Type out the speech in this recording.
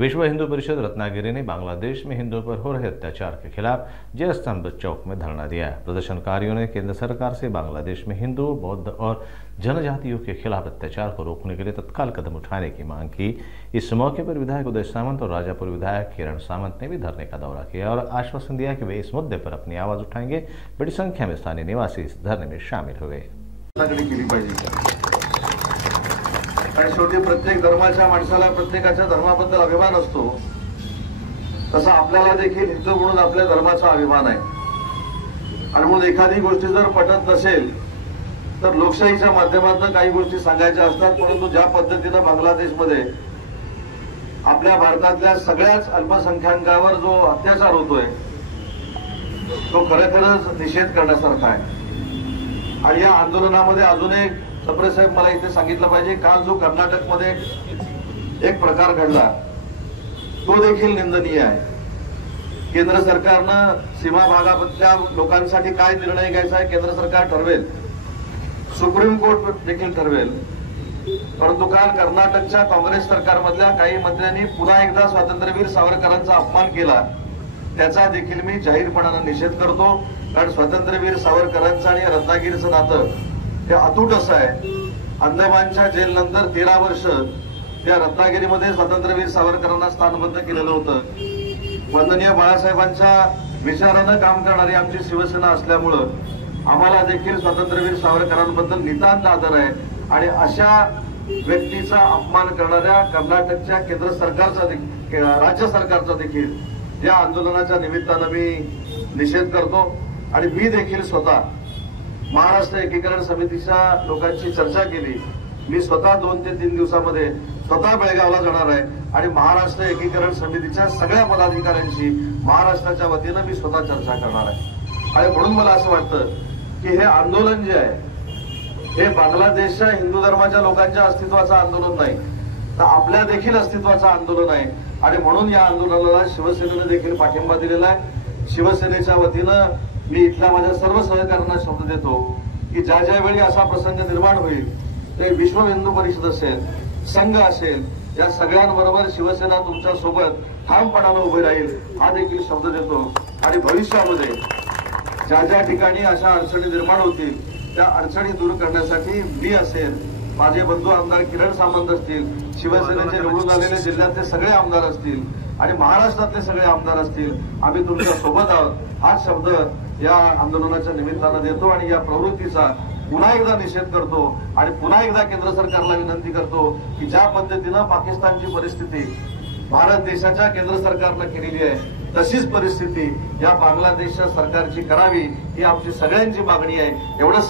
विश्व हिंदू परिषद रत्नागिरी ने बांग्लादेश में हिंदुओं पर हो रहे अत्याचार के खिलाफ जय स्तंभ चौक में धरना दिया। प्रदर्शनकारियों ने केंद्र सरकार से बांग्लादेश में हिंदू, बौद्ध और जनजातियों के खिलाफ अत्याचार को रोकने के लिए तत्काल कदम उठाने की मांग की। इस मौके पर विधायक उदय सामंत और राजापुर विधायक किरण सामंत ने भी धरने का दौरा किया और आश्वासन दिया कि वे इस मुद्दे पर अपनी आवाज उठाएंगे। बड़ी संख्या में स्थानीय निवासी इस धरने में शामिल हुए। शेवटी प्रत्येक धर्माच्या माणसाला प्रत्येकाच्या धर्माबद्दल अभिमान असतो, तसा आपल्याला देखील हिंदू म्हणून आपल्या धर्माचा अभिमान आहे। आणि म्हणून एखादी गोष्ट जर पटत नसेल तर लोकशाहीच्या माध्यमातून काही गोष्टी सांगायच्या असतात, परंतु ज्या पद्धतीने बांगलादेशमध्ये आपल्या भारतातल्या सगळ्याच अल्पसंख्याकांवर जो अत्याचार होतोय तो खरोखरच निषेध करण्यासारखा आहे। आणि या आंदोलनामध्ये अजून एक सप्रे साहेब मला इथे सांगितलं पाहिजे, काल जो कर्नाटकमध्ये एक प्रकार घडला तो देखील निंदनीय आहे। केंद्र सरकारनं सीमा भागातल्या लोकांसाठी काय निर्णय घ्यायचा आहे केंद्र सरकार ठरवेल, सुप्रीम कोर्ट देखील ठरवेल, परंतु काल कर्नाटकच्या काँग्रेस सरकारमधल्या काही मंत्र्यांनी पुन्हा एकदा स्वातंत्र्यवीर सावरकरांचा अपमान केला, त्याचा देखील मी जाहीरपणाने निषेध करतो। कारण स्वातंत्र्यवीर सावरकरांचं आणि रत्नागिरीचं नातं हे अतूट असं आहे। अंदमानच्या जेल नंतर 13 वर्ष त्या रत्नागिरीमध्ये स्वातंत्र्यवीर सावरकरांना स्थानबद्ध केलेलं होतं। वंदनीय बाळासाहेबांच्या विचारानं काम करणारी आमची शिवसेना असल्यामुळं आम्हाला देखील स्वातंत्र्यवीर सावरकरांबद्दल नितांत आदर आहे। आणि अशा व्यक्तीचा अपमान करणाऱ्या कर्नाटकच्या केंद्र सरकारचा राज्य सरकारचा देखील या आंदोलनाच्या निमित्तानं मी निषेध करतो। आणि मी देखील स्वतः महाराष्ट्र एकीकरण समितीच्या लोकांची चर्चा केली। मी स्वतः 2 ते 3 दिवसामध्ये स्वतः बेळगावला जाणार आहे आणि महाराष्ट्र एकीकरण समितीच्या सगळ्या पदाधिकाऱ्यांशी महाराष्ट्राच्या वतीनं मी स्वतः चर्चा करणार आहे। आणि म्हणून मला असं वाटतं की हे आंदोलन जे आहे हे बांगलादेशच्या हिंदू धर्माच्या लोकांच्या अस्तित्वाचं आंदोलन नाही, तर आपल्या देखील अस्तित्वाचं आंदोलन आहे। आणि म्हणून या आंदोलनाला शिवसेनेने देखील पाठिंबा दिलेला आहे। शिवसेनेच्या वतीनं मी इथल्या माझ्या सर्व सहकाऱ्यांना शब्द देतो की ज्या वेळी असा प्रसंग निर्माण होईल ते विश्व हिंदू परिषद असेल, संघ असेल, या सगळ्यांबरोबर शिवसेना तुमच्या सोबत ठामपणाने उभी राहील हा देखील शब्द देतो। आणि भविष्यामध्ये ज्या ठिकाणी अशा अडचणी निर्माण होतील त्या अडचणी दूर करण्यासाठी मी असेल, माझे बंधू आमदार किरण सामंत असतील, शिवसेनेचे निवडून आलेले जिल्ह्यातले सगळे आमदार असतील आणि महाराष्ट्रातले सगळे आमदार असतील, आम्ही तुमच्या सोबत आहोत हा शब्द या आंदोलनाच्या निमित्तानं देतो। आणि या प्रवृत्तीचा पुन्हा एकदा निषेध करतो आणि पुन्हा एकदा केंद्र सरकारला विनंती करतो की ज्या पद्धतीनं पाकिस्तानची परिस्थिती भारत देशाच्या केंद्र सरकारनं केलेली आहे तशीच परिस्थिती या बांगलादेशच्या सरकारची करावी ही आमची सगळ्यांची मागणी आहे। एवढं